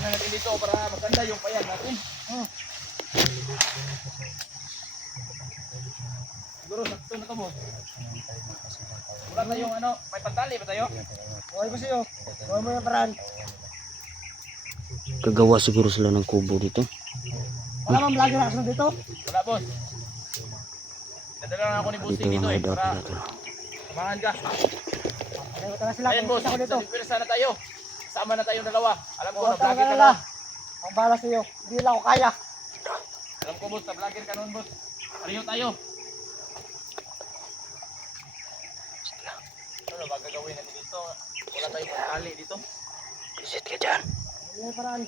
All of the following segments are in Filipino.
natin dito para maganda yung payag natin. Siguro sakto na to mo. Wala tayong ano, may pantali ba tayo? Okay ba sa'yo? Huwag mo yung paraan. Kagawa siguro sila ng kubo dito. Wala bang vlogger na dito? Wala boss. Dadala na ako ni Dito Busing yung dito eh, hideout para nila. samahan ka. Tara sila, Ayan boss, ako dito. sa na tayo. Sama na tayong dalawa. Alam ko, Huwag ka na-vlogger ka na. noon. Ang bahala sa'yo. Hindi lang ako kaya. Alam ko boss, na-vlogger ka noon boss. Pareho tayo. Ano ba gagawin natin dito? Wala tayong pantali dito. Visit ka dyan. Ano yung paraan?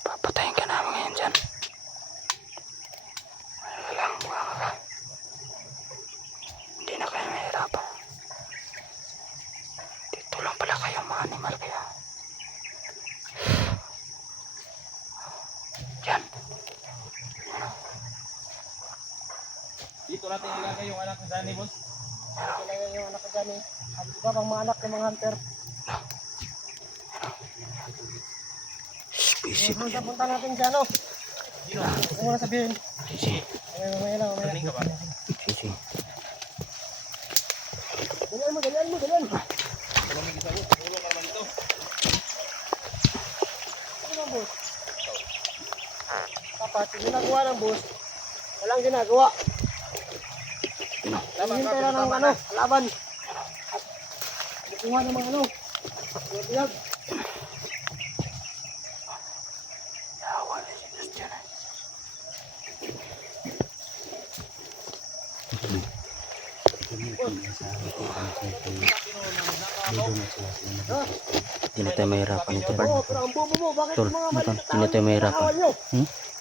Papatayin ka namin ngayon dyan. Wala lang, buka ka. Hindi na kayo mahirapan. Dito lang pala kayo mga animal kaya. Dyan. Dito natin ilagay yung anak ni Danny boss. Ito lang yung anak ko dyan eh. At iba pang mga anak ng mga hunter. Visit ka dyan. Punta natin siya, no? Dino, Huwag mo na sabihin. Sisi. Mamaya lang, mamaya. galing ka ba? Sisi. Ganyan mo. Tulungan kita boss. Tulungan ka naman dito. Ano bang boss? Dapat, yung ginagawa ng boss, walang ginagawa. Tama ka, Hintay lang ng tama ano, na. laban. At nakuha ng mga ano, mga biyag. Yawa na si Diyos dyan. Hindi na tayo mahirapan ito. Oo, pero ang bubo mo, bakit Tol, yung mga tol, maliit na hindi na tayo mahirapan. tao nyo?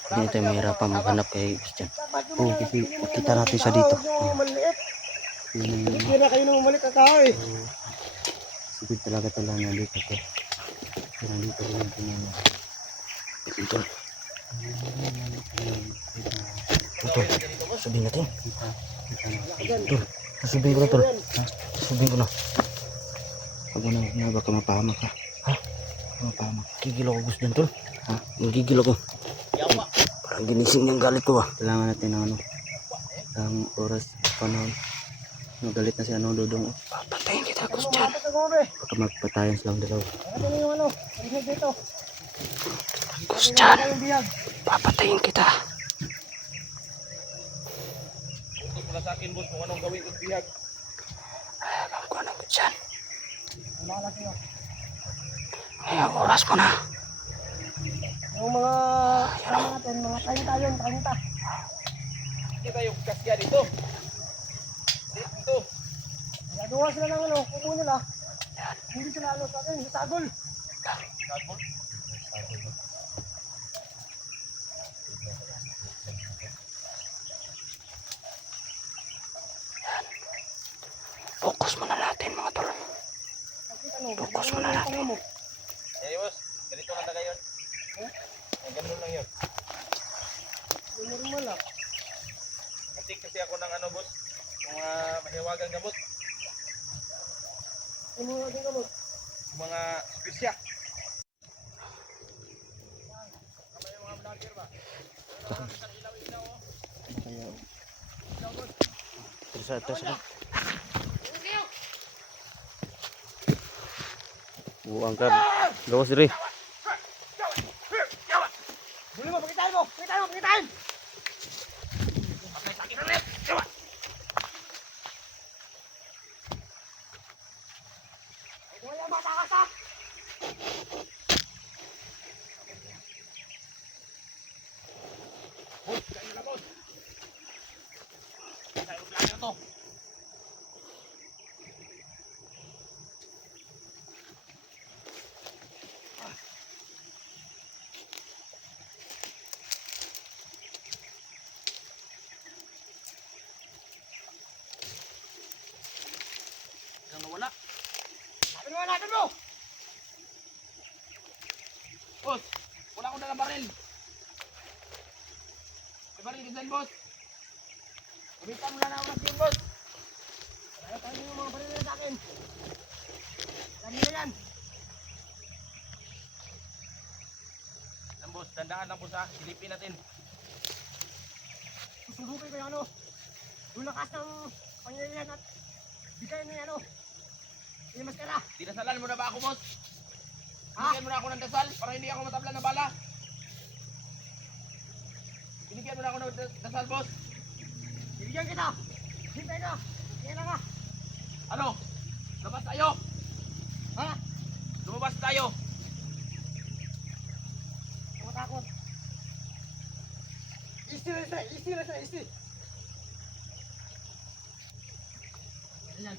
Hindi na tayo mahirapan maghanap kay Christian. Dapat yung Oo, mga- kasi yung mga kita natin siya maliit na dito. tao, yung mga maliit. Yun Hindi kira kayo ng maliit na tao eh. sigit talaga tala nandito ko. Pero nandito rin ang pinano. Ito. Ito. Sabihin natin. Tol. Sasabihin ko na tol. Ha? Sasabihin ko na. Pag na baka mapahamak ka. Ha? Mapahamak. Gigil ako gusto dyan tol. Ha? Gigil ako. Yawa. Parang ginising niyang galit ko Kailangan natin ng ano. Ang oras, panahon. Magalit na si ano Dodong. Papatayin kita Ano, Christian. malapit na gobe. Baka magpatayan silang dalawa. Ano yung ano, pag-ihag dito. Christian. Yung biyag. Papatayin kita. Utos mo na sa akin boss kung anong gawin ko bihag. Alam ko na Christian. Ang bahala sa'yo. Ngayong oras mo na. Yung mga kasama natin, mga 30 yun, 30. Hindi tayo kasya dito. Dito. Nagawa sila ng ano, kubo nila. Hindi sila ano sa akin, sagol. Sabon. Focus muna natin mga tol. Bakit ano, Focus mo na yung natin. tanga mo. Eh boss, ganito lang na ngayon. Eh, ganun lang yun. Yung normal lang. Matik kasi ako ng ano boss. Yung mga mahiwagang gamot. Yung mga ating kamot. Yung mga spesya. Kama yung mga vlogger ba? Ilaw-ilaw oh. Terus angkat. Gawas diri. Buli mo, pakitain mo! Pakitain mo, pakitain! Patay sa akin ulit. Yawa. Wala matakasak! Boss, kayo na boss. Sa vlogger to. Ibalik din dyan, boss. Kumitan mo na na oras yun, boss. Kaya tayo yung mga baril na sa akin. Alam niyo na yan. Yan, boss. Dandaan lang, boss, ha. Silipin natin. Susubukin ko yung ano. Yung lakas ng pangyayarihan at bigay na yung ano. Yung maskara. Dinasalan mo na ba ako, boss? Ha? Binigyan mo na ako ng dasal para hindi ako matablan ng bala. Binigyan mo na ako ng dasal, boss. Bibigyan kita. Hintay ka. Yan na nga. Ano? Lumabas tayo. Ha? Lumabas tayo. Tumatakot. Easy lang siya. Easy lang siya. Easy. Yan.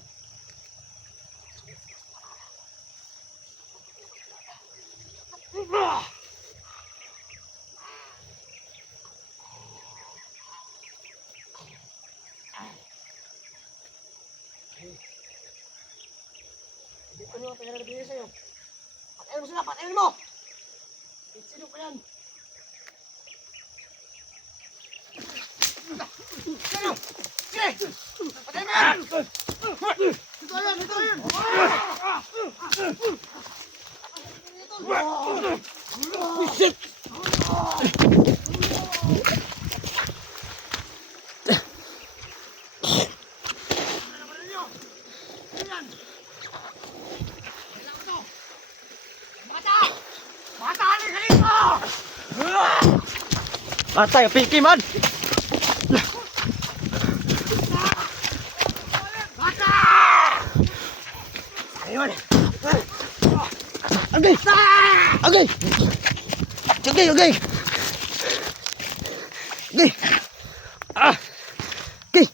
Hindi ko nyo pinarabigay sa'yo. Patayin mo sila, patayin mo! Sino pa yan? Sino? Sige! Patayin mo yan! Ito yan, ito yan! Shit! Atay, piki man! Ayun! Okay! Okay! Okay, okay! Okay! Ah! Okay!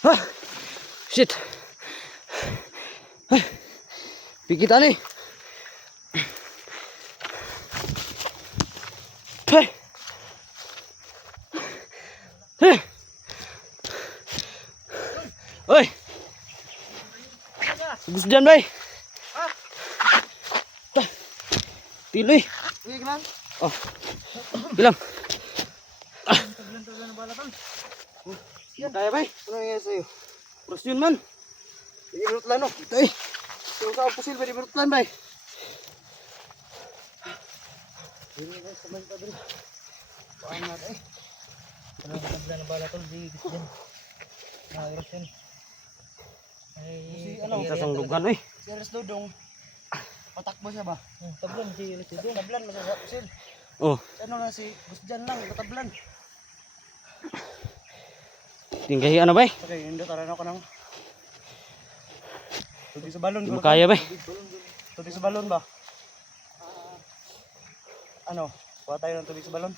Ah! Shit! Ah! Piki tali! Hey! Hey! Oi! Gusto dyan, bay? Tiloy. Sige, Glan. Oh. Bilang. Taglan na bala tol. Yan, kaya bay? Ano nangyayari sa'yo? Pros yun man. Hindi minutlan no? Ito eh. Yung sa pusil ba di minutlan ba eh? Hindi guys, sabay pa dito. Paan natin eh. Ano taglan na bala tol? Di gusto dyan. Nairos yun. Si ano? Sa sanglugan eh. Si Ares Dodong. Patakbo siya ba? Tablan si Ares Dodong. Tablan mo sa pusil. Oh. Si ano na si Gusjan lang, katablan. Tinggahi ano bay? Okay, hindi tarano ka nang. Tuti sa balon. Di makaya bay. Tuti sa balon ba? Ano? Kuha tayo ng tubig sa balon.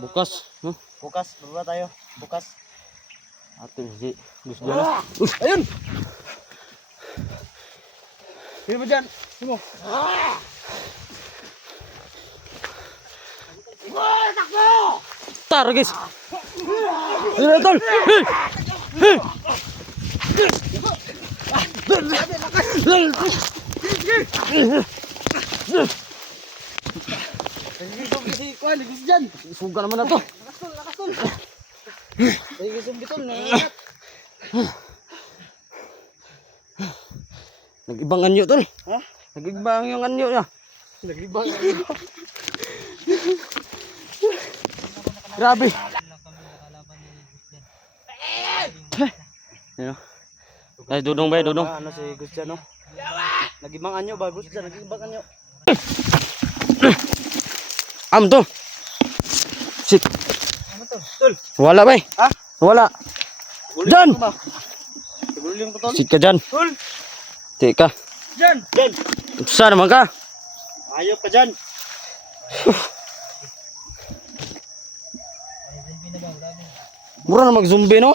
Bukas. Huh? Bukas, baba tayo. Bukas. Atin si gusto dyan. Ayun! Sino mo dyan? Sino mo? Tar guys. Ayun tol. Hey! Nagigisog si Kuan, Gusjan. Suga naman na to. Lakastol, lakastol. Nagigisog bitol, nangangat. Nag-ibang anyo tol. Ha? Nag-ibang yung anyo niya. Naglibang. Grabe. Ayun. Ay, dudong bay, dudong. Ano si Gusjan no? Nagibang anyo ba Gusjan? Nagibang anyo. Am to. Shit. Ano to? Tol. Wala bay. Ha? Wala. Jan! Guling ko tol. Shit ka dyan. Tol. Teka. Jan. Jan. Saan naman ka? Ayop ka dyan. Mura na mag-zombie no?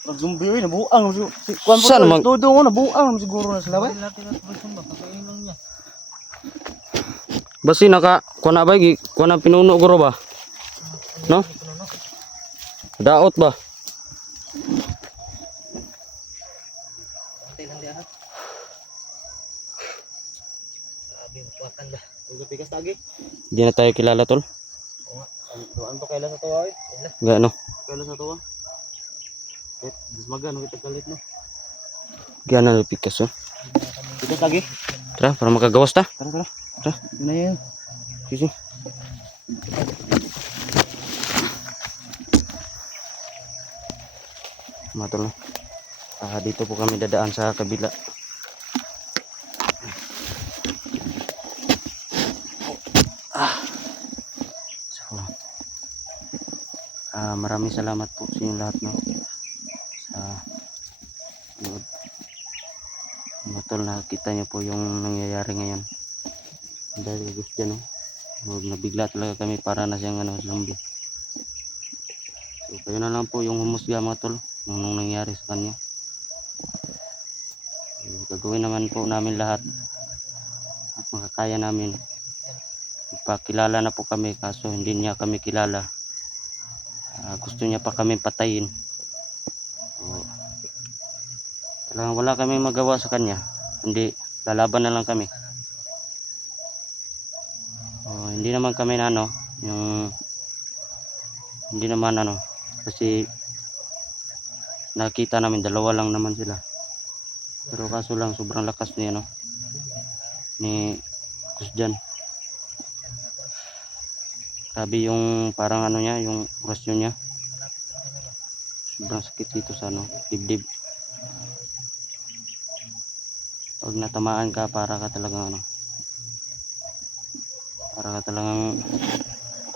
Nag-zombie yun, nabuang. Kuan po Saan naman? Dodong ko, nabuang siguro na sila ba? Basi naka kuha na ba? Kuha na pinuno guro ba? No? Daot ba? Pikas tagi. Hindi na tayo kilala tol. Doan pa kaila sa tuwa eh. Gano? Kaila sa tuwa. Kahit dismagan kita kalit no. Gana na pikas oh. Kita lagi. Tara, para makagawas ta. Tara. Yun na yan. Sige. Matol. Dito po kami dadaan sa kabila. So, maraming salamat po sa inyo lahat no. Sa Matol, nakita niyo po yung nangyayari ngayon. Dahil gusto dyan no. Nabigla talaga kami, para na siyang zombie. So kayo na lang po yung humusga mga tol nung nangyari sa kanya. So, gagawin naman po namin lahat at makakaya namin. Ipakilala na po kami, kaso hindi niya kami kilala. Gusto niya pa kami patayin. So, talagang wala kami magawa sa kanya, hindi lalaban na lang kami. Hindi naman kami hindi naman kasi nakita namin dalawa lang naman sila, pero kaso lang sobrang lakas niya ni Kusjan. Sabi yung parang niya, yung orasyon niya, sobrang sakit dito sa dibdib. Pag natamaan ka, para ka talagang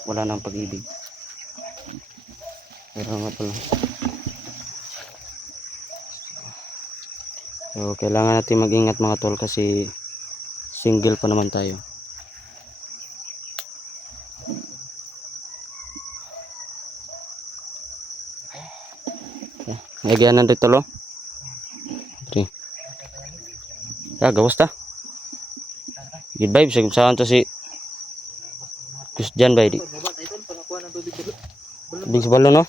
wala nang pag-ibig. Pero nga pala. So, kailangan natin mag-ingat mga tol, kasi single pa naman tayo. Nagyanan dito lo. Tri. Gawas ta. Good vibes saan to si Kusjan bay di. Baba tayo tol, panakuha ng tubig dito. Di sa balon no.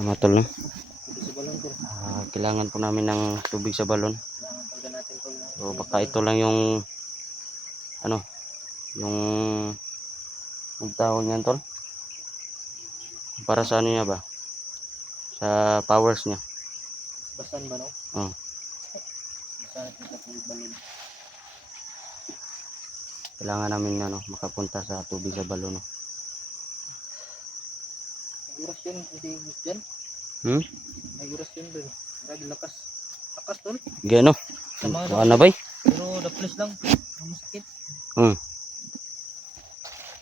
Matol no. Sa balon tol. Kailangan po namin ng tubig sa balon. Kailangan natin tol. So baka ito lang yung yung tawag niyan tol. Para sa niya ba? Sa powers niya. Basan ba no? Oo. Basan natin sa tubig balon. Kailangan namin makapunta sa tubig sa balon no. May oras yun, hindi dyan. May oras yun doon. Grabe lakas. Lakas tol. Gano? Kuha na bay? Pero the place lang. Ang sakit.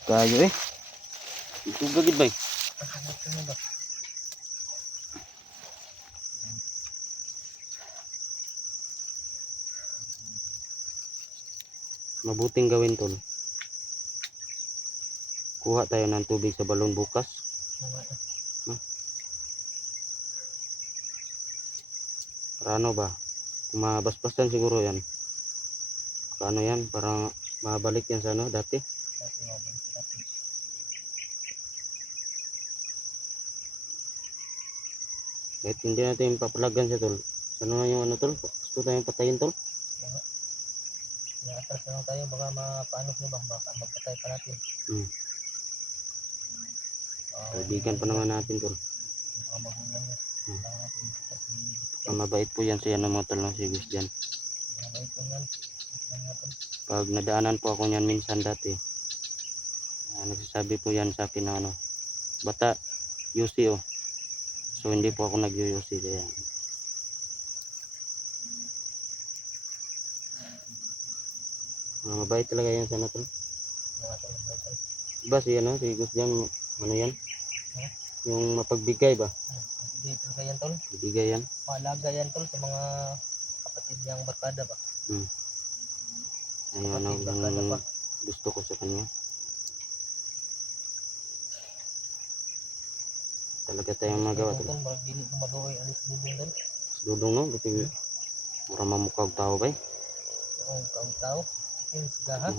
Kayo ito gagid bay. Ano ba? Mabuting gawin tol. Kuha tayo ng tubig sa balon bukas. Para ba? Kung mabasbasan siguro yan. Paano yan? Para mabalik yan sa dati. Kahit hindi natin papalagan siya tol. Ano yung tol? Gusto tayong patayin tol? Atras na lang tayo, baka mapaano nyo ba? Baka magpatay pa natin. Kaibigan pa naman natin tol. Mga magulang nyo. Mabait po yan siya mga tol si Kusjan. Mabait po yan. Pag nadaanan po ako niyan minsan dati, nagsasabi po yan sa akin na bata, UC So hindi po ako nag-UC kaya. Mabait talaga yan sana tol. Diba si Kusjan, yan? Yung mapagbigay ba? Hindi talaga yan tol. Bigay yan. Maalaga yan tol sa mga kapatid niyang barkada ba? Ayun ang gusto ko sa kanya. Talaga tayong magawa tol. Dili ko maluoy alis dudong tol. Dudong no, buti mura mamukhaw tao ba? Oo, tao. Yung sigahan.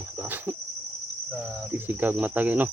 Ti sigag matagi no.